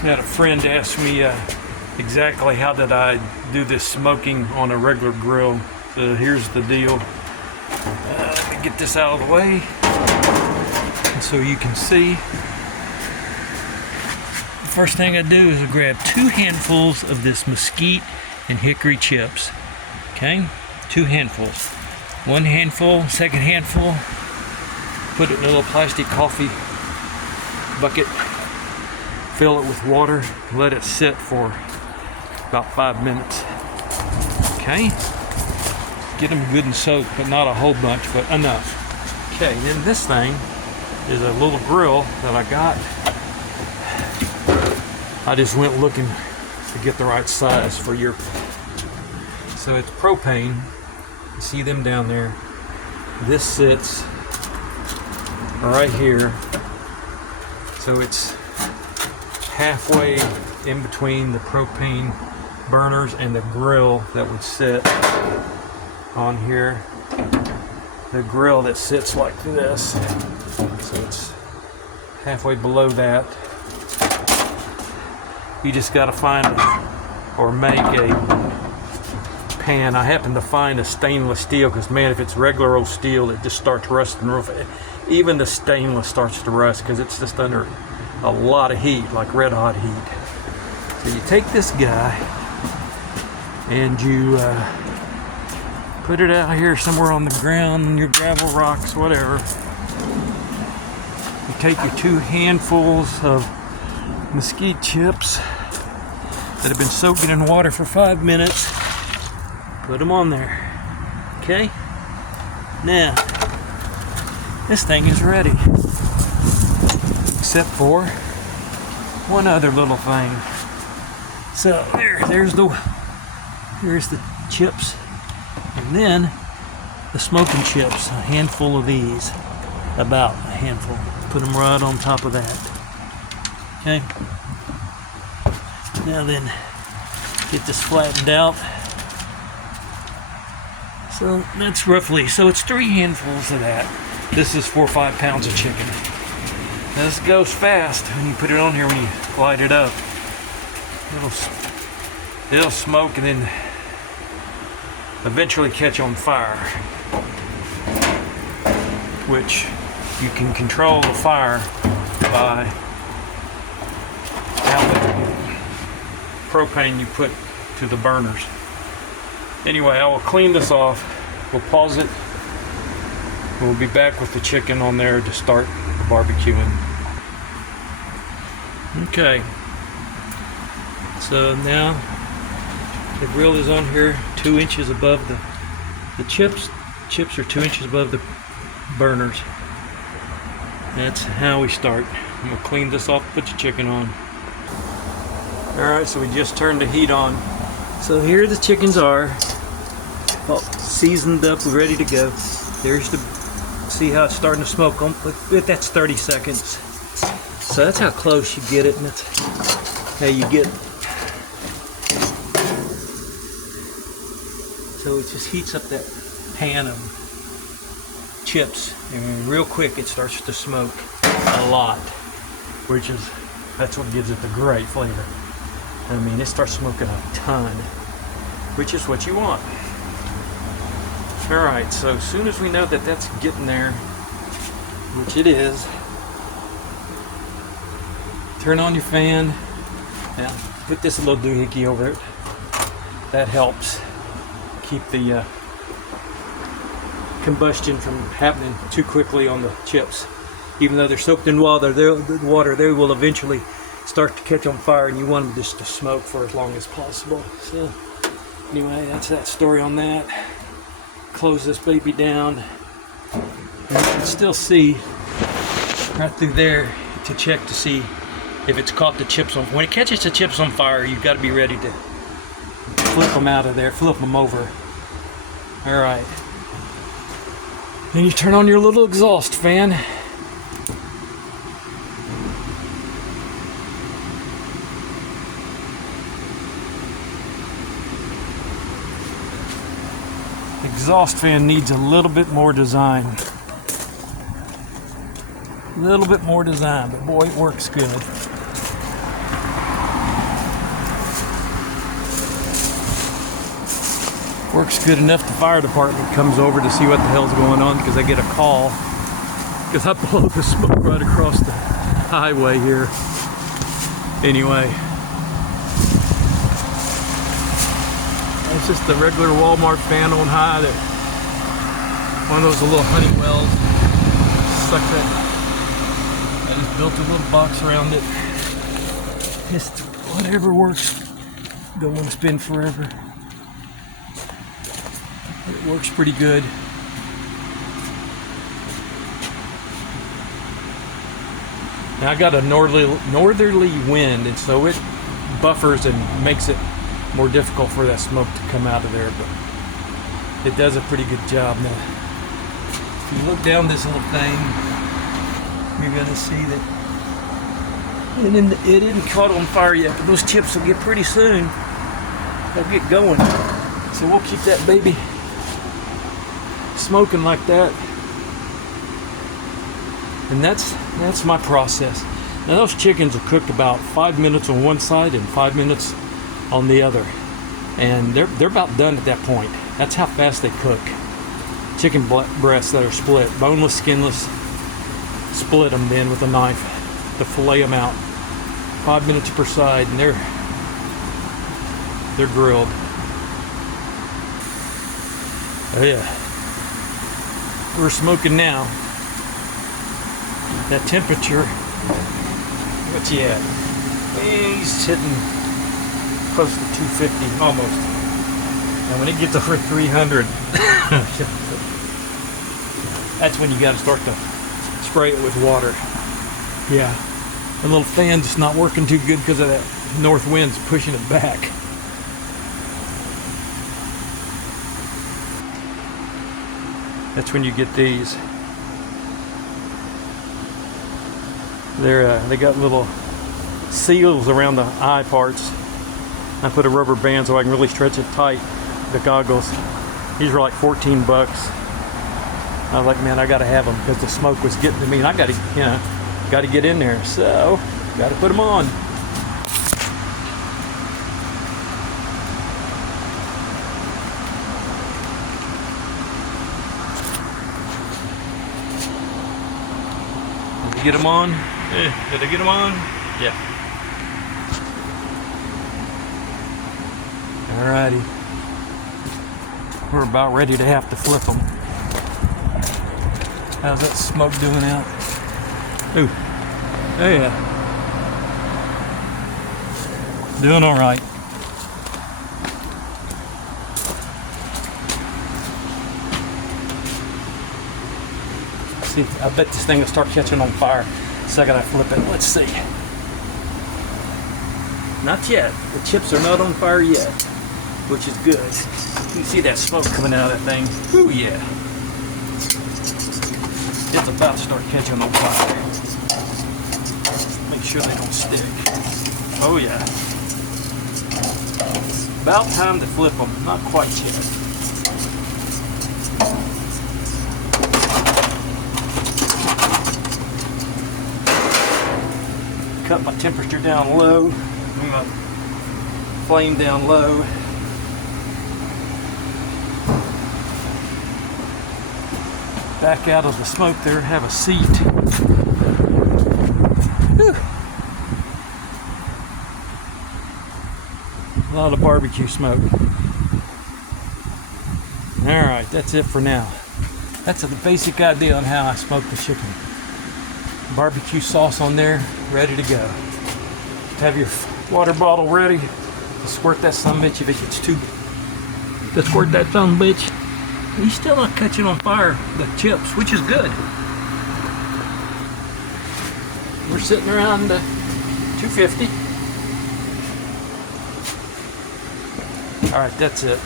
Had a friend ask me exactly how did I do this smoking on a regular grill. So here's the deal. Let me get this out of the way so you can see. The first thing I do is I grab 2 handfuls of this mesquite and hickory chips. Okay, 2 handfuls. 1 handful, second handful, put it in a little plastic coffee bucket, fill it with water, let it sit for about 5 minutes. Okay, get them good and soaked, but not a whole bunch, but enough. Okay, then this thing is a little grill that I got. I just went looking to get the right size for your. So it's propane. You see them down there. This sits right here. So it's halfway in between the propane burners and the grill that would sit on here. The grill that sits like this. So it's halfway below that. You just got to find or make a pan. I happen to find a stainless steel because, man, if it's regular old steel, it just starts rusting real fast. Even the stainless starts to rust because it's just under a lot of heat, like red hot heat. So you take this guy and you put it out here somewhere on the ground, your gravel, rocks, whatever. You take your 2 handfuls of mesquite chips that have been soaking in water for 5 minutes. Put them on there. Okay? Now, this thing is ready. Except for one other little thing. So there's the chips. And then the smoking chips. A handful of these. About a handful. Put them right on top of that. Okay? Now then, get this flattened out. So that's roughly, so it's 3 handfuls of that. This is 4 or 5 pounds of chicken. Now this goes fast when you put it on here, when you light it up. It'll smoke and then eventually catch on fire. Which you can control the fire by how much propane you put to the burners. Anyway, I will clean this off. We'll pause it. We'll be back with the chicken on there to start the barbecuing. Okay. So now the grill is on here 2 inches above the chips. Chips are 2 inches above the burners. That's how we start. I'm gonna clean this off, put the chicken on. Alright, so we just turned the heat on. So here the chickens are, all seasoned up, ready to go. There's the, see how it's starting to smoke on, that's 30 seconds. So that's how close you get it, and that's how you get. So it just heats up that pan of chips, and real quick it starts to smoke a lot, which is, that's what gives it the great flavor. I mean, it starts smoking a ton, which is what you want. Alright, so as soon as we know that that's getting there, which it is, turn on your fan. Now, put this little doohickey over it. That helps keep the combustion from happening too quickly on the chips. Even though they're soaked in water, they will eventually start to catch on fire, and you want them just to smoke for as long as possible. So anyway, that's that story on that. Close this baby down. And you can still see right through there to check to see if it's caught the chips on. When it catches the chips on fire, you've got to be ready to flip them out of there, flip them over. All right. Then you turn on your little exhaust fan. Exhaust fan needs a little bit more design. A little bit more design, but boy, it works good. Works good enough. The fire department comes over to see what the hell's going on because I get a call because I blow the smoke right across the highway here. Anyway, it's just the regular Walmart fan on high. That one of those little Honeywells. Suck that. I just built a little box around it. Just whatever works. Don't want to spin forever. It works pretty good. Now I got a northerly wind, and so it buffers and makes it more difficult for that smoke to come out of there, but it does a pretty good job. Now, if you look down this little thing, you're gonna see that it isn't caught on fire yet, but those chips will get pretty soon. They'll get going. So we'll keep that baby smoking like that. And that's my process. Now those chickens will cook about 5 minutes on one side and 5 minutes on the other. And they're about done at that point. That's how fast they cook. Chicken breasts that are split, boneless, skinless, split them then with a knife to fillet them out. 5 minutes per side, and they're grilled. Oh yeah. We're smoking now. That temperature, what's he at? He's hitting close to 250, almost. And when it gets over 300, that's when you got to start to spray it with water. Yeah, the little fan's just not working too good because of that north wind's pushing it back. That's when you get these. They got little seals around the eye parts. I put a rubber band so I can really stretch it tight. The goggles. These were like 14 bucks. I was like, man, I gotta have them because the smoke was getting to me, and I gotta get in there. So, gotta put them on. Did I get them on? Did I get them on? Yeah. Alrighty. We're about ready to have to flip them. How's that smoke doing out? Ooh. Oh yeah. Doing alright. See, I bet this thing will start catching on fire the second I flip it. Let's see. Not yet. The chips are not on fire yet, which is good. You can see that smoke coming out of that thing. Ooh yeah. It's about to start catching on fire. Make sure they don't stick. Oh yeah. About time to flip them. Not quite yet. Cut my temperature down low. My flame down low. Back out of the smoke there, have a seat. Whew. A lot of barbecue smoke. Alright, that's it for now. That's a basic idea on how I smoke the chicken. Barbecue sauce on there, ready to go. Have your water bottle ready to squirt that sumbitch if it gets too... To squirt that sumbitch. He's still not catching on fire, the chips, which is good. We're sitting around 250. All right, that's it.